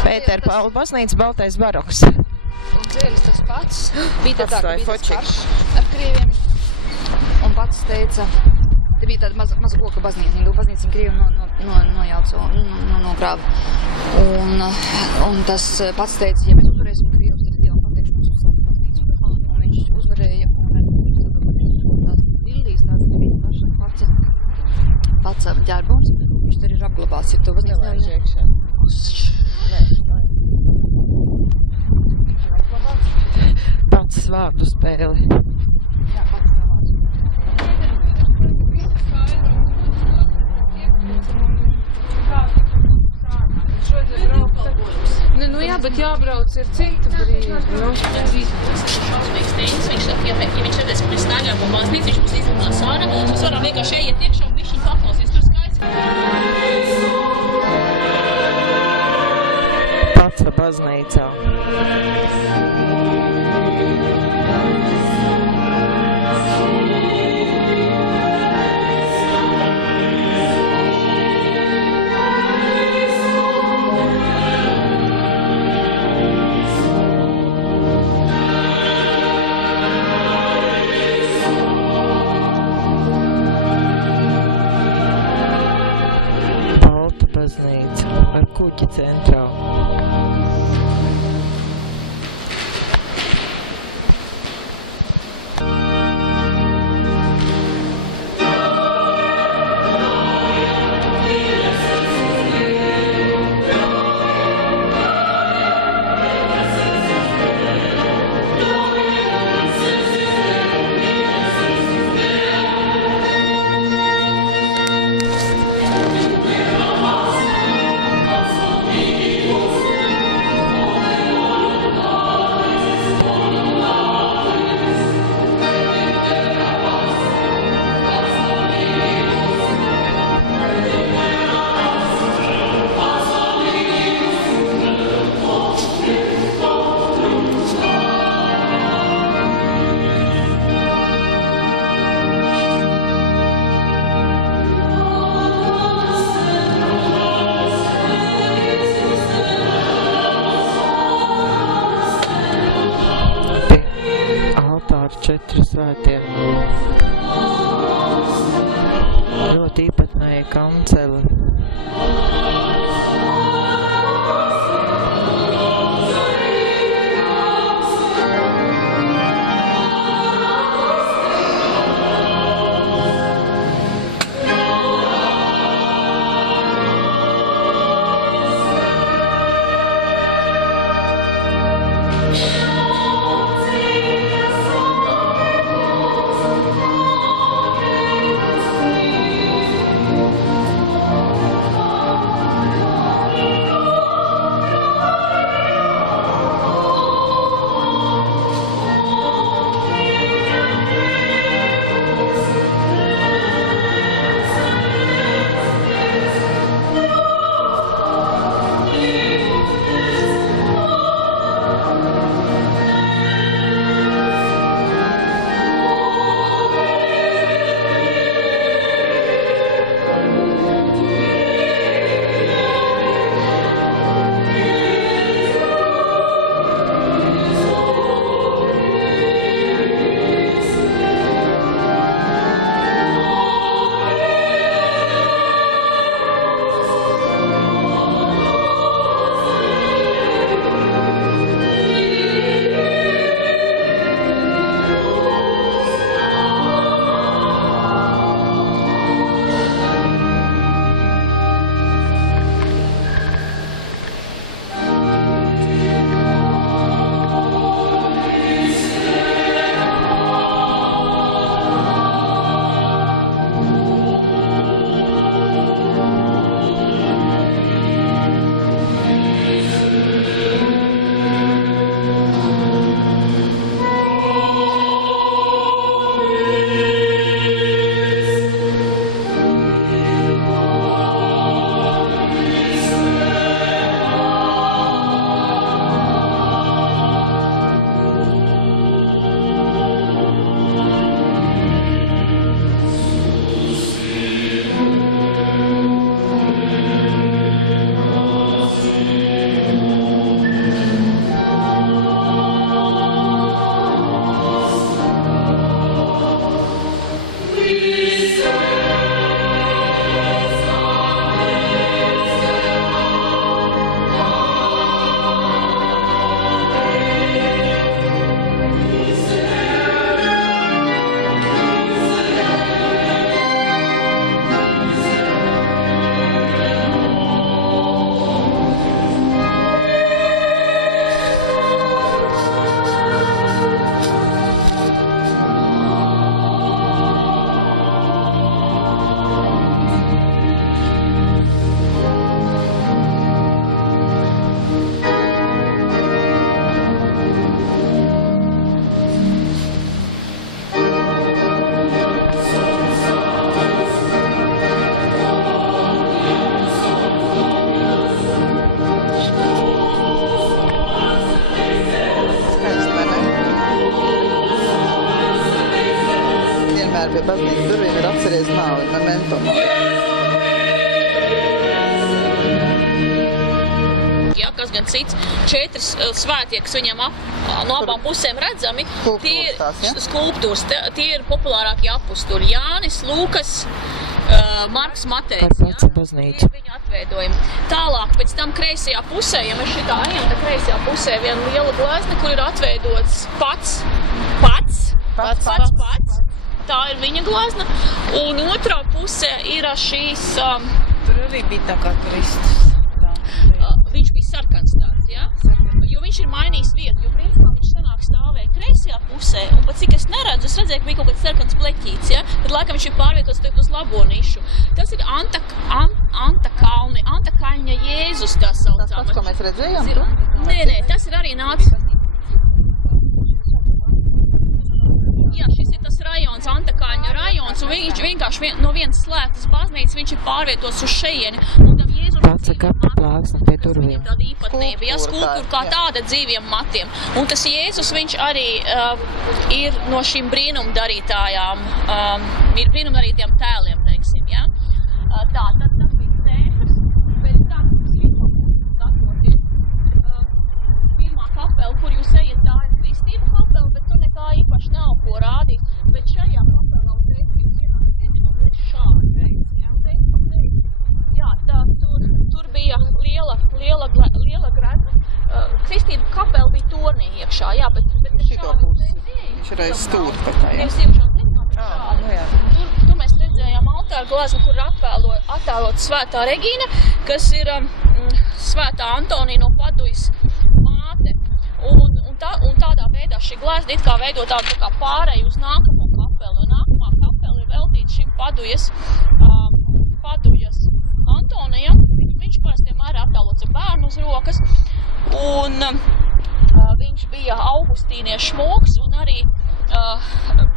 Pētera Paula baznīca, baltais baroks. Un dzēlis tas pats. Bija tā, ka bija tas karš ar krieviem. Un pats teica, te bija tāda maza koka baznīca, baznīca Krievi nojauca un nogrāva. Un tas pats teica, ja mēs uzvarēsim Krievus, tad Dievam pateikšu mums uzsaukt baznīcu. Un viņš uzvarēja un tās bildīs, tās bija pats ģērbons. Viņš tur ir apglabāts, ja to baznīca Nelaiž pats vārdu spēli. Jā, pats savāds. Nu jā, bet jābrauc ir citu brīdi. Šausmīgs teicis, viņš saka, ja viņš redzēs, ka mēs staigājam pa baznīcu, viņš mums izlidinās ārā, mēs varam vienkārši iet iekšā un bišķiņ paklausies, tur skaists. Paca baznīcā. Baznīca ar kuģi centrā. Četri svētie. Ļoti īpatnēja kanceli. stāvēt pie baznīcas durvīm, ir atceries nāvi, memento mori. Jā, kas gan cits, 4 svētie, kas viņam no abām pusēm redzami, skulptūras, tie ir populārākie apustuļi. Jānis, Lūkas, Marks, Matejs, tie ir viņa atveidojumi. Tālāk, pēc tam kreisajā pusē, ja mēs šitā ejam, tad kreisajā pusē viena liela glezna, kur ir atveidots pats. Tā ir viņa glezna. Un otrā pusē ir šīs... Tur arī bija tā kā Kristus. Viņš bija sarkans tāds, jā? Jo viņš ir mainījis vietu, jo principā viņš senāk stāvēja kreisajā pusē, un pat cik es neredzu, es redzēju, ka bija kaut kāds sarkans pleķīts, ja? Tad laikam viņš ir pārvietots uz labo nišu. Tas ir Antakaļņa Jēzus, tā saucamais. Tas pats, ko mēs redzējām? Nē, tas ir arī nācis. Jā, šis ir tas rajons, Antakaļņa rajons, un viņš vienkārši no vienas slēgtas baznīcas viņš ir pārvietots uz šeieni. Pats kapa plāksne pie durvīm. Tāda īpatnība, ja, skulptūra kā tāda dzīviem matiem. Un tas Jēzus, viņš arī ir no šīm brīnumdarītājām, brīnumdarītajām tēliem, teiksim, ja. Tā, tad tas bija centrs, pēc tam skatoties, pirmā kapela, kur jūs ejat, tā ir Kristība kapela, bet tur nekā īpaši nav ko rādīt. Bet šajā kapelā uzreiz, kad jūs ienākat iekšā, uzreiz šādi, jā, tā, tur bija liela grezna. Kristība kapela bija tornī iekšā, jā, bet šito pusi. Viņš ir aiz stūri pat tā, jā? Tur mēs redzējām altāru gleznu, kur ir attēlota Svētā Regīna, kas ir Svētā Antonija no Padujas māte. Un tādā veidā šī glezna it kā veido tādu tā kā pārēju uz nākamo kapelu. Un nākamā kapela ir veltīta šim Padujas Antonijam. Viņš parasti vienmēr ir attēlots ar bērnu uz rokas. Un viņš bija augustīniešu mūks, un arī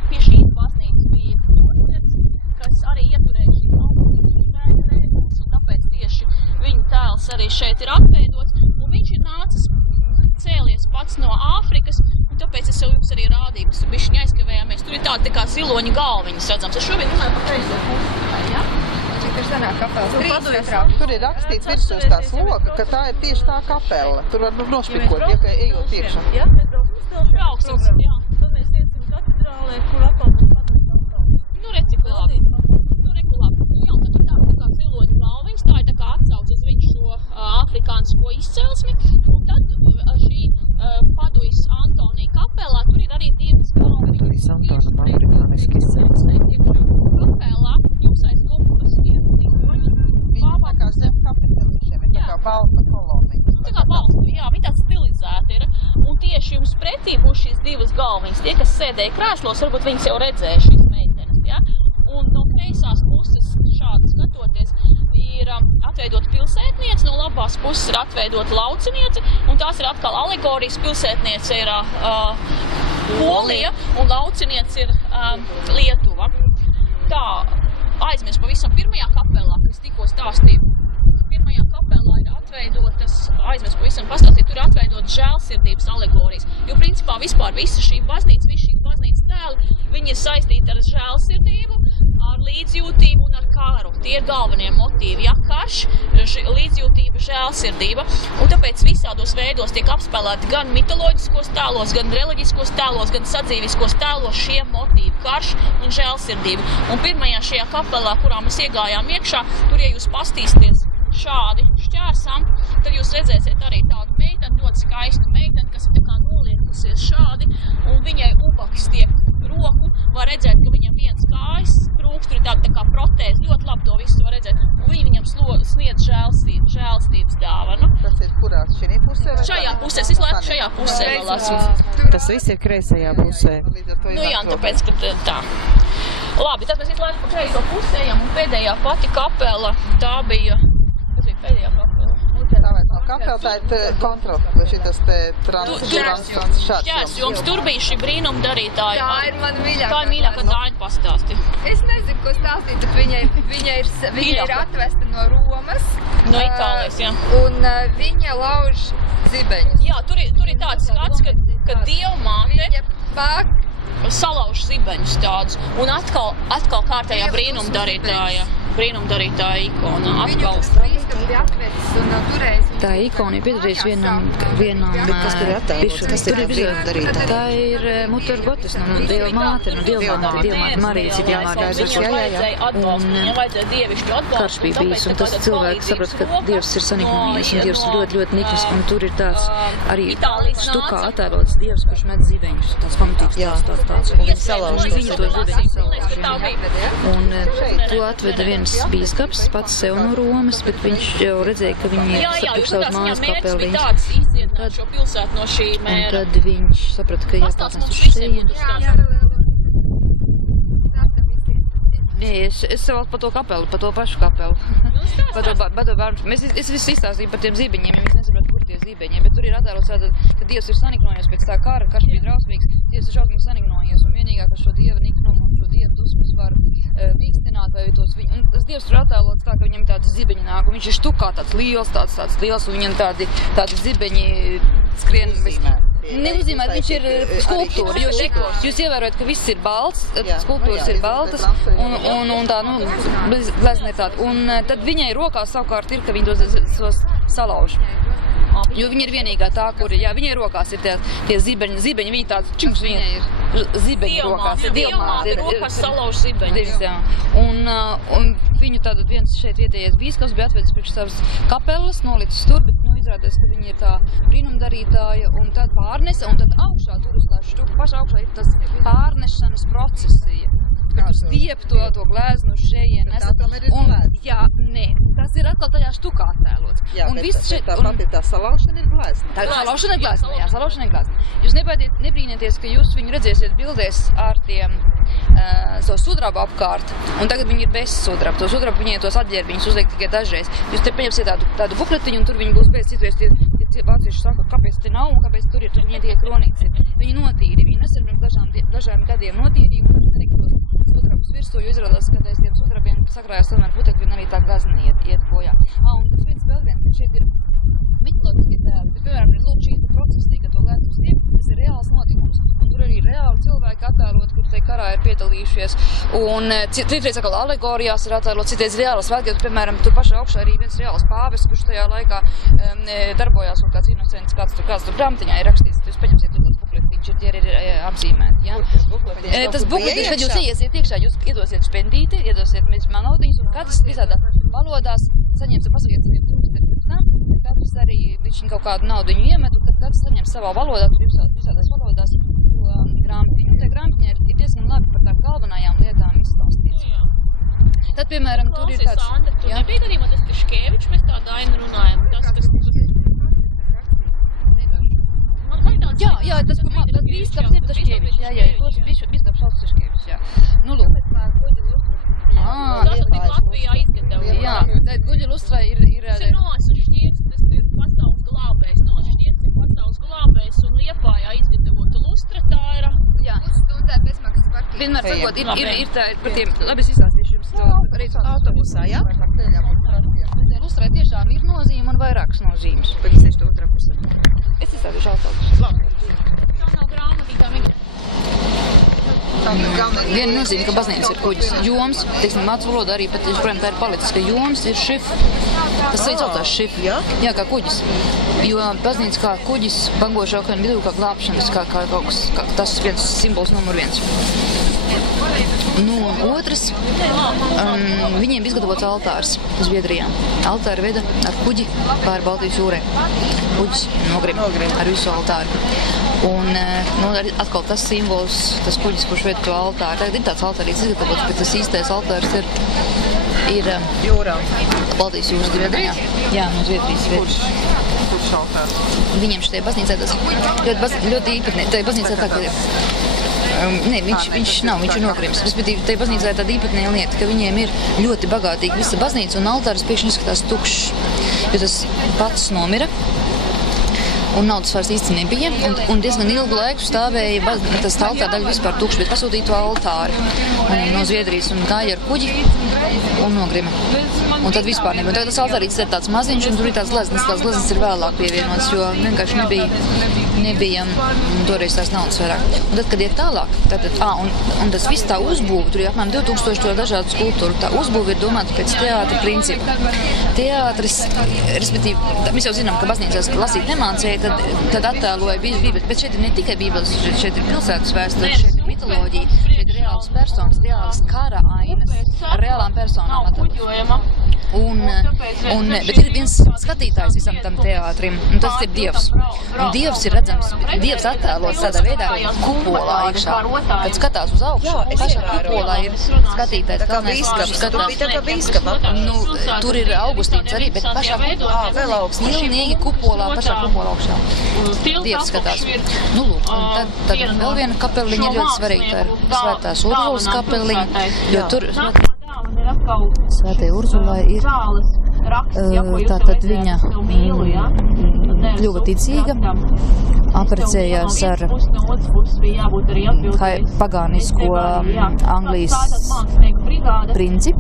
pie šīs baznīcas bija portrets, kas arī ieturēja šīs augustīniešu vēdus, un tāpēc tieši viņa tēls arī šeit ir atveidots. Un viņš ir nācis cēlies pats no Āfrikas, un tāpēc es jau jums arī rādīju, kas bišķiņ aizkavējāmies. Tur ir tāda tā kā ziloņa galviņas redzams. Es šobrīd runāju par kreiso pusi, ja? Tur sanāk kapelas 3 katrā. Tur ir rakstīts virsū uz tās loka, ka tā ir tieši tā kapela. Tur var nošpikot, ja ejot iekšā. Jā, mēs brauksim, jā. Tad mēs iesim katedrālē, kur atalpot katedrālē. Nu, recikulābi. Jā, tad ir tā kā ziloņa galviņas, tā ir tā kā atsauc uz viņu šo afrikānisko izcelsmi. Un tad šī Padujas Antonija kapelā, tur ir arī divas galviņas. Padujas Antonam afrikāniski izcelsmi. Kapelā jums aiz muguras ir ziloņi. Viņa tā kā zem kapiteļišiem, ir tā kā balta kolonija. Tā kā balsta, jā, viņa tāds stilizēta ir. Un tieši jums pretī būs šīs divas galviņas. Tie, kas sēdēja krēslos, varbūt viņas jau redzēja šīs meitenes, ja? Un no kreisās puses šādi skatoties ir atveidota pilsētniece, no labās puses ir atveidota lauciniece, un tās ir atkal alegorijas. Pilsētniece ir Polija, un lauciniece ir Lietuva. Tā, aizmirst pavisam pirmajā kapelā, kas tikko stāstīja. Pirmajā kapelā ir atveidotas, aizmirst pavisam pastāstīt, tur ir atveidotas žēlsirdības alegorijas. Jo principā vispār visa šī baznīca, visi šīs baznīcas tēli, viņi ir saistīti ar žēlsirdību, ar līdzjūtību un ar karu. Tie ir galvenie motīvi, ja? Karš, līdzjūtība, žēlsirdība. Un tāpēc visādos veidos tiek apspēlēti gan mitoloģiskos tēlos, gan reliģiskos tēlos, gan sadzīviskos tēlos šie motīvi, karš un žēlsirdība. Un pirmajā šajā kapelā, kurā mēs iegājām iekšā, tur, ja jūs pastīsties šādi šķērsam, tad jūs redzēsiet arī tādu meiteni, ļoti skaistu meiteni, kas ir tā kā noliekusies šādi, un viņai ubaks tiek roku, var redzēt, ka viņam viens kājas trūkst, tur ir tāda tā kā protēze, ļoti labi to visu var redzēt, un viņi viņam sniedz žēlstības dāvanu. Tas ir kurās šī pusē? Šajā pusē, es izlaiku šajā pusē vēl esmu. Tas viss ir kreisajā pusē. Nu jā, tāpēc, ka tā. Labi, tad mēs izlaiku pa kreiso pusējam, un pēdējā pati kapela, tā bija, kas bija pēdējā kapela? Tā vai tā kapela, tā ir kontrola, šitas te Šķērsjoms. Tur bija šī brīnumdarītāja. Tā ir mana mīļākā. Tā ir mīļākā, Dāņa pastāsti. Es nezinu, ko stāstīt, bet viņa ir atvesta no Romas. No Itālijas, jā. Un viņa lauž zibeņus. Jā, tur ir tāds skats, ka Dievmāte... salauž zibeņus tādus. Un atkal kārtējā brīnumdarītāja ikona. Atkal. Tā ikona ir piedarījusi vienam Kas tur ir attēlots? Kas ir brīnumdarītāja? Tā ir Muturgotis, Dieva māte, Marijas Viņam vajadzēja dievišķu atbalstu. Karš bija bijis, un tas cilvēks saprot, ka Dievs ir saniknojies, un Dievs ir ļoti, ļoti niknis, un tur ir tāds arī stukā attēlots Dievs, kurš met zibeņus, tāds pamatīgs tāds. Un viņi salauž to zibeņus. Un to atveda viens bīskaps, pats sev no Romas, bet viņš jau redzēja, ka viņi ir priekš savas mājas kapelīņas. Šo pilsētu no šī mēra. Un tad viņš saprata, ka jāpārnās uz šejienu. Es vēl par to kapelu, par to pašu kapelu. Es visu izstāstīju par tiem zibeņiem, ja mēs nesapratu, kur tie zibeņi, bet tur ir attēlots tātad, ka Dievs ir saniknojies pēc tā kara, karš bija drausmīgs, Dievs ir šausmīgi saniknojies, un vienīgā, kas šo Dieva niknumu un šo Dieva dusmas var mīkstināt, vai tos viņu, un tas Dievs ir attēlots tā, ka viņam tādi zibeņi nāk, un viņš ir štukā tāds liels, un viņam tādi zibeņi skrien. Neuzīmēt, viņš ir skulptūra, jo šikors. Jūs ievērojat, ka viss ir balts, skulptūras ir baltas, un tā, glezna ir tāda. Un tad viņai rokās savukārt ir, ka viņi tos salauž. Jo viņa ir vienīgā tā, kur, viņai rokās ir tie zibeņi, viņa tāds čings, viņa ir zibeņi rokās. Dievmāte rokās salauž zibeņus. Un viņu tātad viens šeit vietējais bīskaps bija atvedis priekš savas kapelas, nolicis tur, bet izrādās, ka viņa ir tā brīnumdarītāja, un tad pārnesa, un tad augšā, tur uz tā štuka, pašā augšā ir tas pārnešanas procesija. Kad tu stiep to gleznu uz šejien. Tā tomēr ir glezna. Jā, nē, tas ir atkal tajā štukā attēlots. Jā, bet tāpat ir tā salaušana ir glezna. Tā salaušana ir glezna, jā, salaušana ir glezna. Jūs nebrīnieties, ka jūs viņu redzēsiet bildēs ar tiem savu sudrabu apkārt, un tagad viņi ir bez sudraba. To sudrabu viņai tos atģērbiņus uzliek tikai dažreiz. Jūs te paņemsiet tādu bukletiņu, un tur viņi būs bez citreiz tie vācieši saka, kāpēc te nav un kāpēc tur ir, tur viņai tikai kronīts ir. Viņi notīri, viņi nesen pirms dažām gadiem notīrīja, un tur tos sudrabus virsū, jo izrādās, ka aiz tiem sudrabiem sakrājās tomēr putekļi un arī tā glezna iet bojā. Un tad vēl viens, ka šeit ir mitoloģiskie tēli, bet, piemēram, ir lūk šī procesī, ka to gleznu stiep, tas ir reāls notikums. Un tur arī reāli cilvēki attēlot, kur te karā ir piedalījušies. Un citreiz atkal alegorijās ir attēlot, citreiz reālas svētki, piemēram, tur pašā augšā arī viens reāls pāvis, kurš tajā laikā darbojās un kāds inocents, kāds tur grāmatiņā ir rakstīts. Jūs paņemsiet tur tāds bukletiņš, tie ir apzīmēti, jā. Tas bukletiņš, kad jūs iesiet iekšā, jūs iedosiet špendīti, iedosiet manaudiņus, un katrs visādā valodās saņems un pasakiet saviem trūkstiem. Katrs arī viņš kaut kādu naudiņu iemet, un tad katrs saņem savā valodā, tur visādās valodās grāmatiņu. Un tā grāmatiņa ir diezgan labi par tām galvenajām lietām izstāstīts. Tad, piemēram, tur ir tāds... Sandra, tu nebija gadījumā tas Tiškevičs, mēs tā Daina runājam. Tas, kas... Jā, tas bīskaps ir Tiškevičs. Jā, tos bīskaps sauc Tiškevičs, jā. Nu, lūk. Tas bija Latvijā izgatavot. Jā, Guļa Lustra ir... Tas ir Noas Šķiets, tas ir pasaules glābējs. Noas Šķiets ir pasaules glābējs un Liepājā izgatavota lustra, tā ir... Jā. Tā ir bezmaksas partija. Vienmēr sakot, ir tā, par tiem, labi es izstāstīšu jums to arī autobusā, jā? Bet lustrai tiešām ir nozīme un vairākas nozīmes. Viņi sēž to otrā pusē. Es izstāstīšu autobusā. Labi. Tā nav grāmatītā viņa. Viena nozīme, ka baznīca ir kuģis joms, teiksim, mācu valoda arī, pat joprojām tā ir palicis, ka joms ir šif. Tas saucās šif. Jā, kā kuģis. Jo baznīca kā kuģis bangošā okeāna vidū, kā glābšanas, kā kaut kas, tas viens simbols numur viens. Nu, otrs, viņiem izgatavots altārs Zviedrijā. Altāri veda ar kuģi pāri Baltijas jūrē. Kuģis nogrim ar visu altāru. Un atkal tas simbols, tas kuģis, kurš veda to altāru. Tagad ir tāds altārīts izgatavots, bet tas īstais altārs ir jūrā. Baltijas jūras Zviedrijā. Jā, no Zviedrijas. Kurš altārs? Viņiem šitai baznīcai tas ļoti īpatnē. Tai baznīcai tā, ka... Nē, viņš nav, viņš ir nogrims. Respektīvi, tai baznīcā ir tāda īpatnēja lieta, ka viņiem ir ļoti bagātīga visa baznīca un altārs pēkšņi izskatās tukšs, jo tas pats nomira. un naudas vairs īsti nebija, un diezgan ilgu laiku stāvēja tas altāra daļa vispār tukša, bet pasūtīja to altāri no Zviedrijas un gāja ar kuģi un nogrima. Un tad vispār nebija. Tagad tas altārīts ir tāds maziņš, un tur ir tās gleznas ir vēlāk pievienotas, jo vienkārši nebija toreiz tās naudas vairāk. Un tad, kad iet tālāk, un tas viss tā uzbūve, tur ir apmēram 2000 dažādu skulptūru, tā uzbūve ir domāta pēc teātra principa. Teātris, respektīvi, mēs jau zinām, ka baznīcās lasīt nemācēja, tad attēloja bībeles, bet šeit ir ne tikai bībeles, šeit ir pilsētas vēsture, šeit ir mitoloģija, šeit ir reāls personas, reāls kara ainas ar reālām personām attēlot. Bet ir viens skatītājs visam tam teātrim, un tas ir Dievs. Un Dievs ir redzams, Dievs attēlots tādā veidā kupolā iekšā. Kad skatās uz augšu, pašā kupolā ir skatītājs. Tā kā bīskaps, tur bija tā kā bīskapa. Tur ir Augustīns arī, bet pašā kupolā, vēl augstā. Pilnīgi kupolā, pašā kupolā augšā. Dievs skatās. Nu, lūk, un tad vēl viena kapeliņa ir ļoti svarīga, tā ir Svētās Urzulas kapeliņa, jo tur Svētai Urzulai ir tātad viņa kļuva ticīga, aprecējās ar pagānisko Anglijas princi,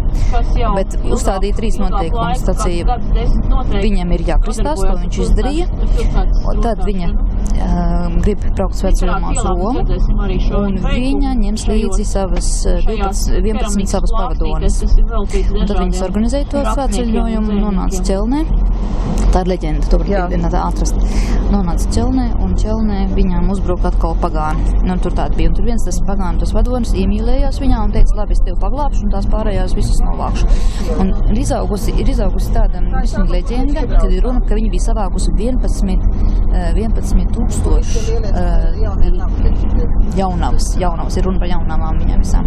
bet uzstādīja 3 noteikumus. Sacīja, viņam ir jākristās, to viņš izdarīja, un tad viņa grib braukt svētceļojumā uz Romu, un viņa ņems līdzi savas 11 savas pavadones. Un tad viņas organizēja to svētceļojumu, nonāca Ķelnē. Tā ir leģenda, to var atrast. Nonāca Ķelnē, un Ķelnē viņām uzbruka atkal pagāni. Nu, tur tāda bija. Un tur viens tas pagāni, tas vadonis, iemīlējās viņā un teica, labi, es tevi paglāpšu, un tās pārējās visas novākšu. Un ir izaugusi tāda leģenda, kad ir runa, ka viņa bija savākusi 11 tūkstoši jaunavas. Ir runa par jaunavām viņām visām.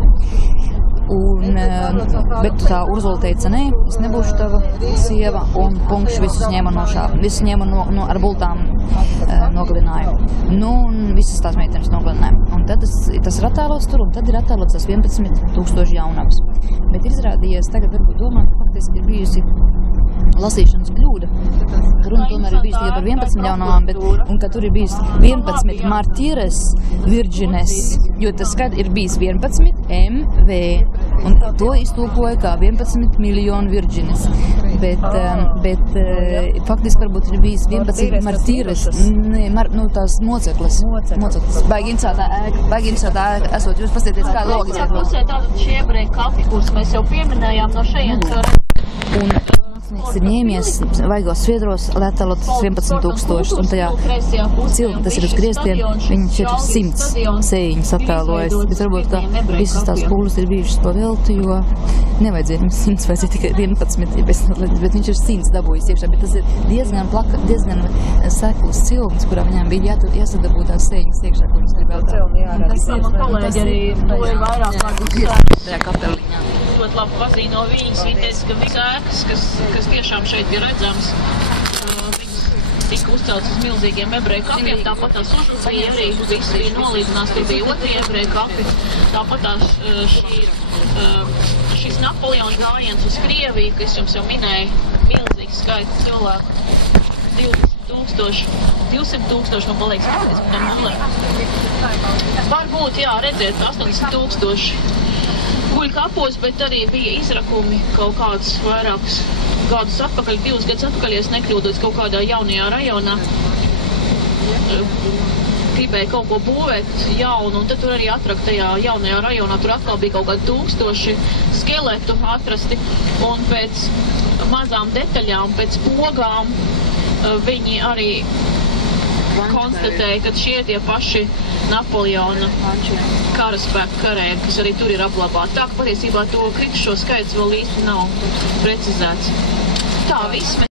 Bet tā Urzula teica, nē, es nebūšu tava sieva, un punkšs visus ņēma visus ņēma ar bultām nogalināja. Nu, un visas tās meitenes nogalināja. Un tad tas ir attēlots tur, un tad ir attēlots tas 11 tūkstoši jaunavas. Bet izrādījies, tagad varbūt domāt, ka faktiski ir bijusi lasīšanas kļūda. Runa tomēr ir bijusi tikai par 11 jaunavām, un ka tur ir bijis 11 martīres virģines, jo tas skait ir bijis 11 MV, un to iztulkoja kā 11 miljonu virģines. Bet faktiski varbūt ir bijis 11 martīres, tās mocekles. Baigi interesētā ēka esot, jūs pasieties, kā logiski. Otrā pusē tātad šie ebreju kapi, kurus mēs jau pieminējām no šejienes. Un ir ņēmies vaigos sviedros, lai attēlot 11 tūkstošus, un tajā cilti, tas ir uz griestiem, viņš ir 100 sējiņas attēlojas, bet varbūt, ka visas tās pūles ir bijušas to velti, jo nevajadzēja 100, vajadzēja tikai 11, bet viņš ir 100 dabūjis iekšā, bet tas ir diezgan sekls cilts, kurā viņām bija jāsadabū tās sējiņas iekšā, ko viņš grib vēl Tas man kolēģi arī to ir vairāk tajā kapeliņā. Ļoti labi pazīja no viņas. Viņa teica, ka visas ēkas, kas tiešām šeit bija redzams, viņas tika uzceltas uz milzīgiem ebreju kapiem. Tāpat tās Užupija arī viss bija nolīdzinās, tur bija otrie ebreju kapi. Tāpat tās šis Napoleona gājiens uz Krieviju, kas jums jau minēja, milzīgs skaits cilvēku, 200 tūkstoši, man paliekas, faktiski tam nulē. Varbūt, jā, redzēt, 80 tūkstoši guļ kapos, bet arī bija izrakumi kaut kādus vairākus gadus atpakaļ, 2 gadus atpakaļ, ja es nekļūdos kaut kādā jaunajā rajonā. Gribēja kaut ko būvēt jaunu, un tad tur arī atrakt tajā jaunajā rajonā, tur atkal bija kaut kādi 1000 skeletu atrasti, un pēc mazām detaļām, pēc pogām, viņi arī konstatēja, ka šie tie paši Napoleona karaspēku karēji, kas arī tur ir apglabāti. Tā, ka patiesībā to kritušo skaits vēl īsti nav precizēts. Tā, viss mēs